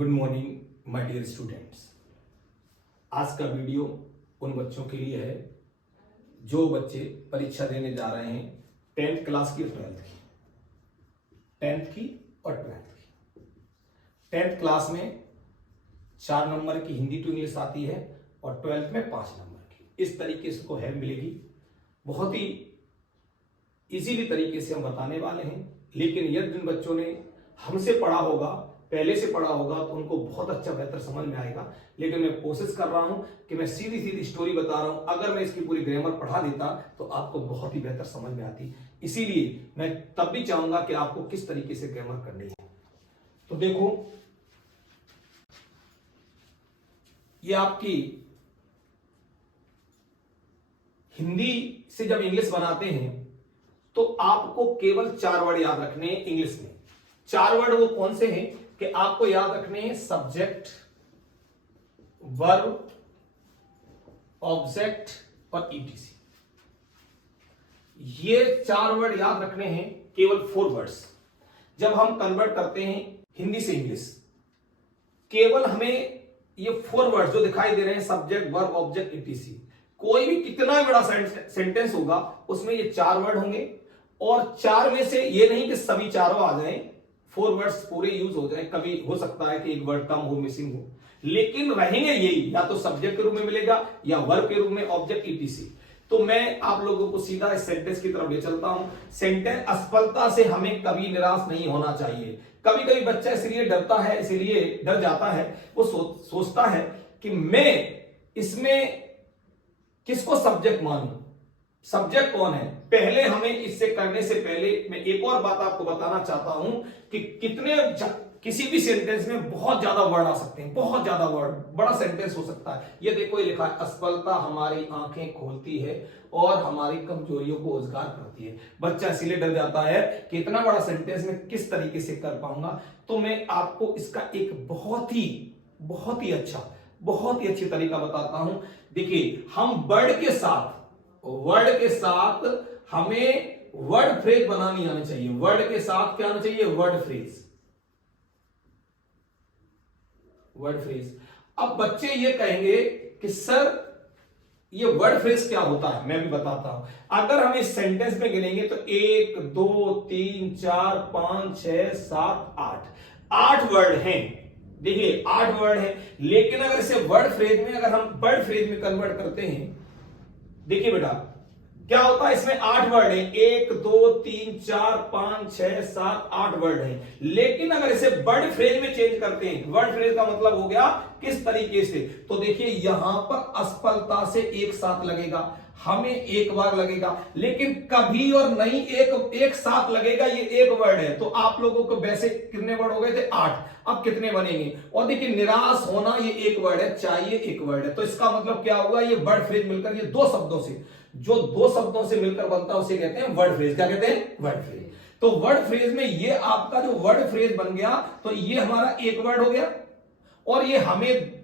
Good morning my dear students. आज का video उन बच्चों के लिए है जो बच्चे परीक्षा देने जा रहे हैं 10th क्लास की और 12th की। 10th की और 12th की। 10th क्लास में 4 नंबर की हिंदी टू इंग्लिश आती है और 12th में 5 नंबर की। इस तरीके से को हेल्प मिलेगी। बहुत ही इजीली तरीके से हम बताने वाले हैं, लेकिन यदि जिन बच्चों ने हमसे पढ़ा होगा, पहले से पढ़ा होगा, तो उनको बहुत अच्छा बेहतर समझ में आएगा। लेकिन मैं कोशिश कर रहा हूं कि मैं सीधी सीधी स्टोरी बता रहा हूं। अगर मैं इसकी पूरी ग्रामर पढ़ा देता तो आपको बहुत ही बेहतर समझ में आती। इसीलिए मैं तब भी चाहूंगा कि आपको किस तरीके से ग्रामर करनी है। तो देखो, ये आपकी हिंदी से जब इंग्लिश बनाते हैं तो आपको केवल 4 वर्ड याद रखने हैं। इंग्लिश में 4 वर्ड वो कौन से हैं कि आपको याद रखने हैं? सब्जेक्ट, वर्ब, ऑब्जेक्ट और ईटीसी। ये 4 वर्ड याद रखने हैं, केवल 4 वर्ड्स। जब हम कन्वर्ट करते हैं हिंदी से इंग्लिश, केवल हमें ये 4 वर्ड्स जो दिखाई दे रहे हैं, सब्जेक्ट, वर्ब, ऑब्जेक्ट, ईटीसी, कोई भी कितना बड़ा सेंटेंस होगा उसमें ये 4 वर्ड होंगे। और 4 में से ये नहीं कि सभी चारों आ जाएं, 4 वर्ड्स पूरे यूज हो जाए। कभी हो सकता है कि एक वर्ड कम हो, मिसिंग हो, लेकिन रहेंगे यही, या तो सब्जेक्ट के रूप में मिलेगा या वर्ब के रूप में, ऑब्जेक्ट, ईटीसी। तो मैं आप लोगों को सीधा इस सेंटेंस की तरफ ले चलता हूं। सेंटेंस असफलता से हमें कभी निराश नहीं होना चाहिए। कभी कभी बच्चा इसलिए डरता है, इसलिए डर जाता है, वो सोचता है कि मैं इसमें किसको सब्जेक्ट मानूं, सब्जेक्ट कौन है। पहले हमें इससे करने से पहले मैं एक और बात आपको बताना चाहता हूं कि किसी भी सेंटेंस में बहुत ज्यादा वर्ड आ सकते हैं, बहुत ज्यादा वर्ड, बड़ा सेंटेंस हो सकता है। ये देखो, ये लिखा है, असफलता हमारी आंखें खोलती है और हमारी कमजोरियों को उजागर करती है। बच्चा इसीलिए डर जाता है कि इतना बड़ा सेंटेंस में किस तरीके से कर पाऊंगा। तो मैं आपको इसका एक बहुत ही अच्छी तरीका बताता हूं। देखिए, हम वर्ड के साथ हमें वर्ड फ्रेज बनानी आनी चाहिए। वर्ड के साथ क्या आना चाहिए? Word phrase. अब बच्चे ये कहेंगे कि सर ये वर्ड फ्रेज क्या होता है, मैं भी बताता हूं। अगर हम इस सेंटेंस में गिनेंगे तो 1 2 3 4 5 6 7 8 वर्ड हैं। देखिए, 8 वर्ड हैं। लेकिन अगर इसे वर्ड फ्रेज में कन्वर्ट करते हैं, देखिए बेटा क्या होता है, इसमें 8 वर्ड हैं। 1 2 3 4 5 6 7 8 वर्ड हैं। लेकिन अगर इसे वर्ड फ्रेज में चेंज करते हैं, वर्ड फ्रेज का मतलब हो गया किस तरीके से, तो देखिए यहां पर असफलता से एक साथ लगेगा, हमें एक बार लगेगा, लेकिन कभी और नहीं एक साथ लगेगा। ये एक वर्ड है। तो आप लोगों को वैसे कितने वर्ड हो गए थे? 8। अब कितने बनेंगे? और देखिए, निराश होना ये एक वर्ड है, चाहिए एक वर्ड है। तो इसका मतलब क्या हुआ? ये वर्ड फ्रेज मिलकर, ये 2 शब्दों से, जो 2 शब्दों से मिलकर बनता है उसे कहते हैं वर्ड फ्रेज। क्या कहते हैं? Word phrase. तो वर्ड फ्रेज में ये आपका जो वर्ड फ्रेज बन गया, तो ये हमारा एक वर्ड हो गया और ये हमें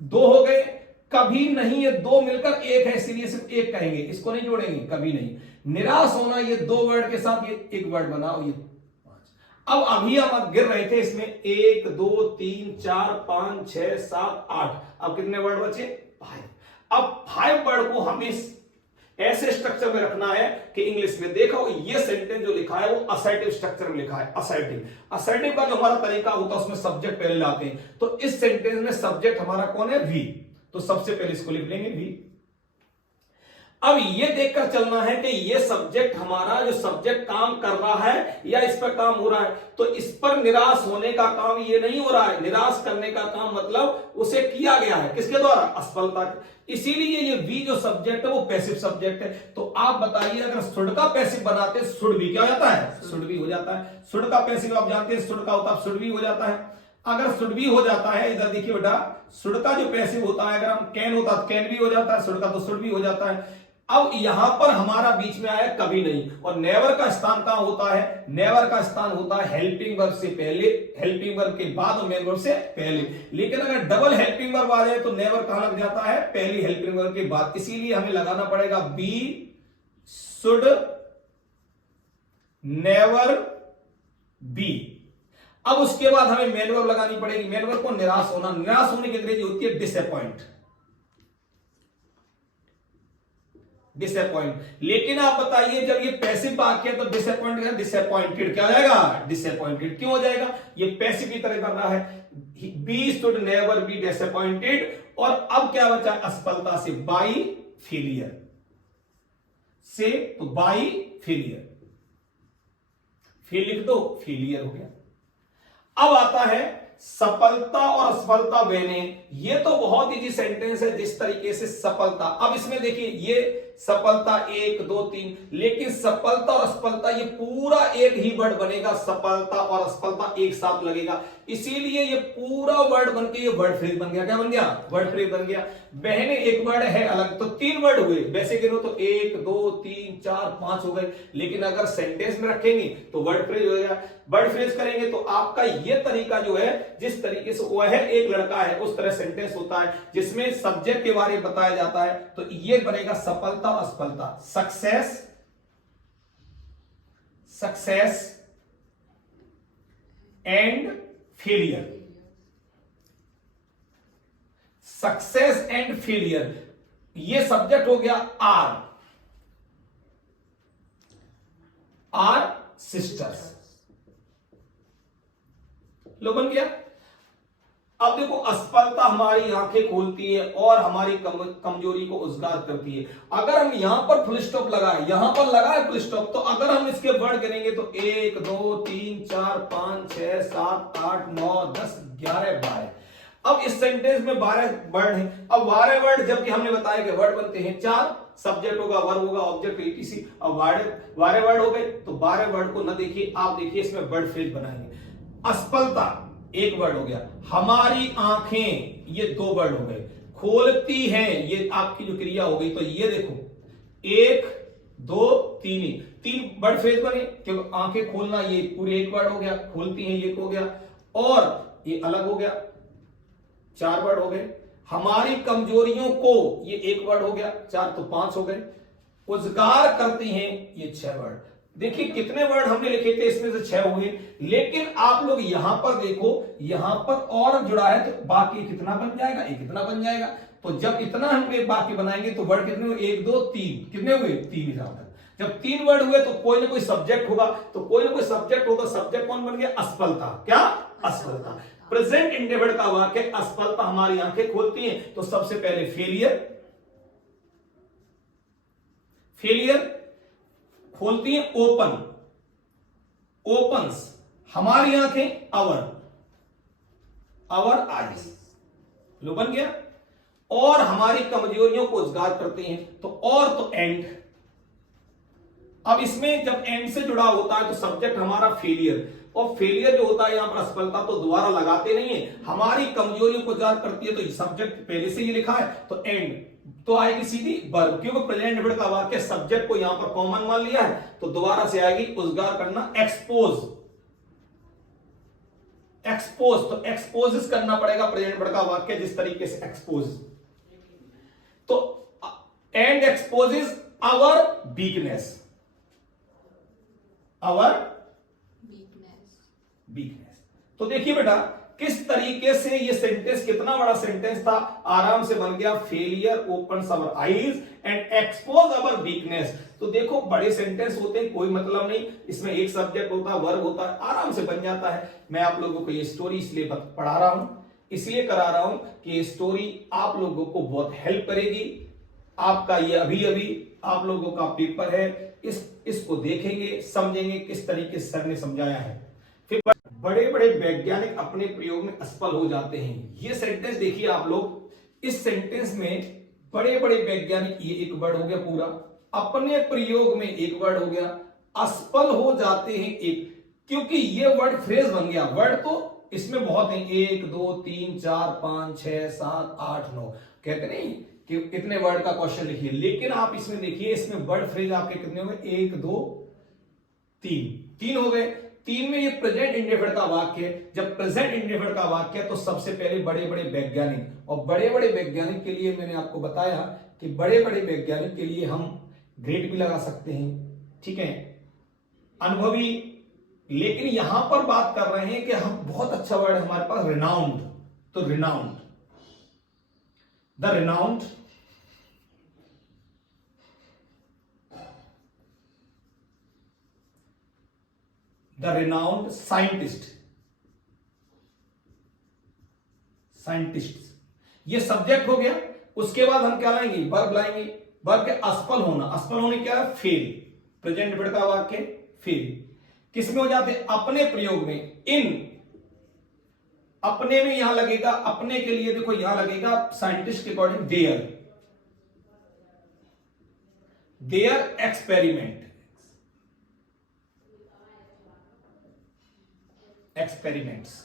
2 हो गए। कभी नहीं, ये 2 मिलकर एक है, इसलिए सिर्फ एक कहेंगे, इसको नहीं जोड़ेंगे, कभी नहीं। निराश होना, ये 2 वर्ड के साथ ये एक वर्ड बना, और ये 5। अब अभी हम गिर रहे थे इसमें 1 2 3 4 5 6 7 8। अब कितने वर्ड बचे? 5। अब 5 वर्ड को हमें ऐसे स्ट्रक्चर में रखना है कि इंग्लिश में देखो, ये सेंटेंस जो लिखा है वो असर्टिव स्ट्रक्चर में लिखा है। असर्टिव का जो हमारा तरीका होता है उसमें सब्जेक्ट पहले लाते हैं। तो इस सेंटेंस में सब्जेक्ट हमारा कौन है? वी। तो सबसे पहले इसको लिख लेंगे वी। अब ये देखकर चलना है कि ये सब्जेक्ट हमारा, जो सब्जेक्ट काम कर रहा है या इस पर काम हो रहा है। तो इस पर निराश होने का काम ये नहीं हो रहा है। निराश करने का काम मतलब उसे किया गया है, किसके द्वारा? असफलता। इसीलिए ये वी जो सब्जेक्ट है वो पैसिव सब्जेक्ट है। तो आप बताइए, अगर शुड का पैसिव बनाते शुड भी क्या हो जाता है? शुड भी हो जाता है। शुड का पैसिव आप जानते हैं, शुड का होता है, शुड भी हो जाता है। अगर शुड भी हो जाता है, इधर देखिए बेटा, शुड का जो पैसिव होता है, अगर हम कैन होता तो कैन भी हो जाता है, शुड का तो शुड भी हो जाता है। अब यहां पर हमारा बीच में आया कभी नहीं। और नेवर का स्थान कहां होता है? नेवर का स्थान होता है हेल्पिंग वर्ब से पहले, हेल्पिंग वर्ब के बाद और मेन वर्ब से पहले। लेकिन अगर डबल हेल्पिंग वर्ब आ जाए तो नेवर कहां लग जाता है? पहली हेल्पिंग वर्ब के बाद। इसीलिए हमें लगाना पड़ेगा बी शुड नेवर बी। अब उसके बाद हमें मेन वर्ब लगानी पड़ेगी। मेन वर्ब को निराश होना, निराश होने की अंग्रेजी होती है डिसअपॉइंट, डिसअपॉइंट। लेकिन आप बताइए जब ये पैसिव वाक्य है तो डिसअपॉइंट का डिसअपॉइंटेड क्या हो जाएगा, डिसअपॉइंटेड। क्यों हो जाएगा, ये पैसिव की तरह कर रहा है, be should never be disappointed. और अब क्या बचा, असफलता से, बाई फेलियर से, तो बाई फेलियर, फेल लिख दो, फेलियर हो गया। अब आता है सफलता और असफलता बहने। ये तो बहुत इजी सेंटेंस है जिस तरीके से सफलता, अब इसमें देखिए ये सफलता 1 2 3, लेकिन सफलता और असफलता ये पूरा एक ही वर्ड बनेगा, सफलता और असफलता एक साथ लगेगा, इसीलिए ये पूरा वर्ड बन के ये वर्ड फ्रेज बन गया। क्या बन गया, वर्ड फ्रेज बन गया। बहने एक वर्ड है अलग, तो 3 वर्ड हुए, वैसे गिनो तो 1 2 3 4 5 हो गए, लेकिन अगर सेंटेंस में रखेंगे तो वर्ड फ्रेज हो जाएगा। वर्ड फ्रेज करेंगे तो आपका ये तरीका जो है, जिस तरीके से वह है एक लड़का है उस तरह सेंटेंस होता है जिसमें सब्जेक्ट के बारे में बताया जाता है, तो ये बनेगा सफलता और असफलता, success, success and failure, success and failure. ये सब्जेक्ट हो गया आर, आर सिस्टर्स, लो बन गया। अब देखो असफलता हमारी आंखें खोलती है और हमारी कमजोरी को उजागर करती है। अगर हम यहां पर फुल स्टॉप लगाए, यहां पर लगाए फुल स्टॉप, तो अगर हम इसके वर्ड करेंगे तो 1 2 3 4 5 6 7 8 9 10 11 12। अब इस सेंटेंस में 12 वर्ड हैं। अब 12 वर्ड जबकि हमने बताया कि वर्ड बनते हैं 4, सब्जेक्ट होगा, वर्ब होगा, ऑब्जेक्ट, etc। अब 12 वर्ड हो गए, तो 12 वर्ड को न देखिए, आप देखिए इसमें वर्ड फ्रेज बनाएंगे। असफलता एक वर्ड हो गया, हमारी आंखें ये 2 वर्ड हो गए, खोलती हैं ये आपकी जो क्रिया हो गई, तो ये देखो 1 2 3 ही 3 वर्ड फ्रेज बने, क्योंकि आंखें खोलना ये पूरे एक वर्ड हो गया, खोलती हैं ये हो गया, और ये अलग हो गया, 4 वर्ड हो गए। हमारी कमजोरियों को ये एक वर्ड हो गया, 4 तो 5 हो गए। उजागर करती हैं ये 6 वर्ड। देखिए कितने वर्ड हमने लिखे थे, इसमें से 6 हुए, लेकिन आप लोग यहां पर देखो, यहां पर और जुड़ा है तो बाकी कितना बन जाएगा, एक इतना बन जाएगा। तो जब इतना हम एक बाकी बनाएंगे तो वर्ड कितने हुए, 1 2 3, कितने हुए 3 यहां तक। जब 3 वर्ड हुए तो कोई ना कोई सब्जेक्ट होगा, तो कोई ना कोई सब्जेक्ट होगा, सब्जेक्ट कौन बन गया, असफलता। क्या, असफलता। प्रेजेंट इंडेफिनिट का वाक्य, असफलता हमारी आंखें खोलती है, तो सबसे पहले फेलियर, फेलियर खोलती है, ओपन, ओपन्स हमारी आंखें, आवर, आवर आईज, लो बन गया। और हमारी कमजोरियों को उजागर करते हैं, तो और, तो एंड। अब इसमें जब एंड से जुड़ा होता है तो सब्जेक्ट हमारा फेलियर, और फेलियर जो होता है यहां पर असफलता, तो दोबारा लगाते नहीं है, हमारी कमजोरियों को उजागर करती है, तो सब्जेक्ट पहले से ही लिखा है, तो एंड तो आएगी सीधी वर्ब, क्योंकि प्रेजेंट इंडेफिनिट का वाक्य सब्जेक्ट को यहां पर कॉमन मान लिया है, तो दोबारा से आएगी उजागर करना, एक्सपोज, एक्सपोज, तो एक्सपोज करना पड़ेगा प्रेजेंट इंडेफिनिट का वाक्य जिस तरीके से एक्सपोज, तो and exposes our weakness, our weakness. तो देखिए बेटा किस तरीके से ये सेंटेंस, कितना बड़ा सेंटेंस था, आराम से बन गया, failure opens our eyes and expose our weakness. तो देखो बड़े सेंटेंस होते हैं, कोई मतलब नहीं, इसमें एक सब्जेक्ट होता है, वर्ब होता है, आराम से बन जाता है। मैं आप लोगों को ये स्टोरी इसलिए पढ़ा रहा हूं, इसलिए करा रहा हूं कि ये स्टोरी आप लोगों को बहुत हेल्प करेगी। आपका ये अभी अभी आप लोगों का पेपर है, इसको देखेंगे, समझेंगे किस तरीके से सर ने समझाया है। फिर बड़े बड़े वैज्ञानिक अपने प्रयोग में असफल हो जाते हैं। ये सेंटेंस देखिए आप लोग, इस सेंटेंस में बड़े बड़े वैज्ञानिक, ये एक वर्ड हो गया पूरा, अपने प्रयोग में एक वर्ड हो गया, असफल हो जाते हैं एक, क्योंकि ये वर्ड फ्रेज बन गया। वर्ड तो इसमें बहुत है, 1 2 3 4 5 6 7 8 9, कहते नहीं कि इतने वर्ड का क्वेश्चन लिखिए, लेकिन आप इसमें देखिए, इसमें वर्ड फ्रेज आपके कितने हो गए, 1 2 3 हो गए। 3 में ये प्रेजेंट इंडेफिनिट का वाक्य, जब प्रेजेंट इंडेफिनिट का वाक्य तो सबसे पहले बड़े बड़े वैज्ञानिक, और बड़े बड़े वैज्ञानिक के लिए मैंने आपको बताया कि बड़े बड़े वैज्ञानिक के लिए हम ग्रेड भी लगा सकते हैं, ठीक है, अनुभवी लेकिन यहां पर बात कर रहे हैं कि हम बहुत अच्छा वर्ड है हमारे पास रिनाउंड, तो रिनाउंड, द रिनाउंड साइंटिस्ट, ये सब्जेक्ट हो गया। उसके बाद हम क्या लाएंगे, वर्ब लाएंगे। वर्ब के असफल होना, असफल होने क्या है, फेल, प्रेजेंट वर्ड का वाक्य फेल। किसमें हो जाते हैं, अपने प्रयोग में, इन, अपने में यहां लगेगा, अपने के लिए देखो यहां लगेगा साइंटिस्ट के अकॉर्डिंग देयर एक्सपेरिमेंट, एक्सपेरिमेंट्स।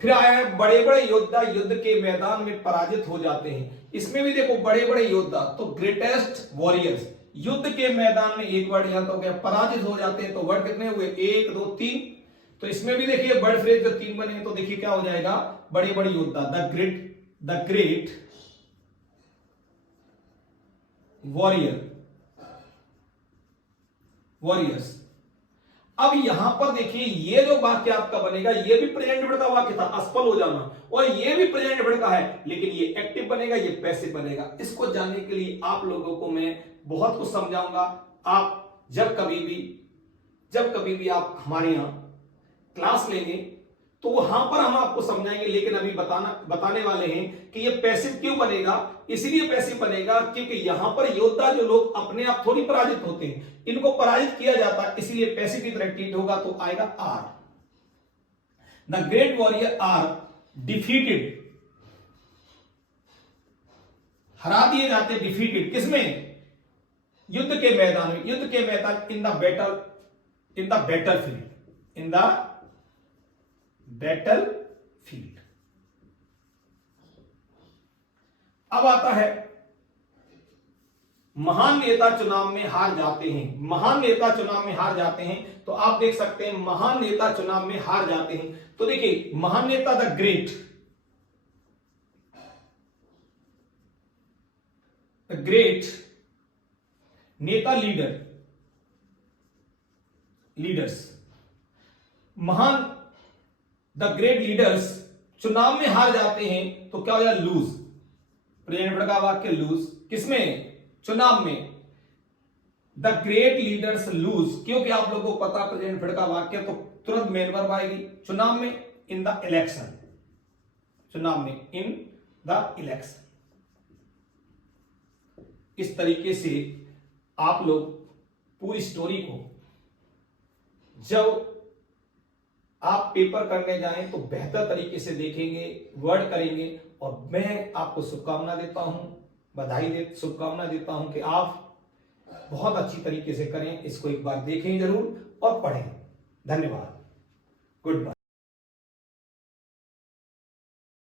फिर आया है बड़े बड़े योद्धा युद्ध के मैदान में पराजित हो जाते हैं। इसमें भी देखो बड़े बड़े योद्धा, तो ग्रेटेस्ट वॉरियर्स, युद्ध के मैदान में एक वर्ड यहां तो हो गया, पराजित हो जाते हैं तो वर्ड कितने हुए, 1 2 3। तो इसमें भी देखिए वर्ड फ्रेज जो 3 बने तो देखिए क्या हो जाएगा, बड़े बड़े योद्धा, द ग्रेट वॉरियर्स। अब यहां पर देखिए ये जो वाक्य आपका बनेगा, ये भी प्रेजेंट वर्ड का वाक्य था, असफल हो जाना, और ये भी प्रेजेंट वर्ड का है, लेकिन ये एक्टिव बनेगा, ये पैसिव बनेगा। इसको जानने के लिए आप लोगों को मैं बहुत कुछ समझाऊंगा। आप जब कभी भी आप हमारे यहां क्लास लेंगे तो वहां पर हम आपको समझाएंगे, लेकिन अभी बताने वाले हैं कि ये पैसिव क्यों बनेगा। इसलिए पैसिव बनेगा क्योंकि यहां पर योद्धा जो लोग अपने आप थोड़ी पराजित होते हैं, इनको पराजित किया जाता है, इसलिए पैसिव की तरह ट्रीट होगा, तो आएगा are. The great warrior are defeated, हरा दिए जाते, डिफीटेड किसमें, युद्ध के मैदान में, युद्ध के मैदान, इन द बैटल फील्ड। अब आता है महान नेता चुनाव में हार जाते हैं, महान नेता चुनाव में हार जाते हैं। तो आप देख सकते हैं महान नेता चुनाव में हार जाते हैं, तो देखिए महान नेता द ग्रेट नेता, लीडर्स, महान द ग्रेट लीडर्स चुनाव में हार जाते हैं, तो क्या हो जाए, लूज, प्रेजेंट वर्ड का वाक्य लूज, किसमें, चुनाव में। द ग्रेट लीडर्स लूज, क्योंकि आप लोगों को पता प्रेजेंट वर्ड का वाक्य, तो तुरंत मेन वर्ब आएगी, चुनाव में, इन द इलेक्शन, चुनाव में, इन द इलेक्शन। इस तरीके से आप लोग पूरी स्टोरी को जब आप पेपर करने जाएं तो बेहतर तरीके से देखेंगे, वर्ड करेंगे। और मैं आपको शुभकामना देता हूं, शुभकामना देता हूं कि आप बहुत अच्छी तरीके से करें। इसको एक बार देखें जरूर और पढ़ें। धन्यवाद, गुड बाय।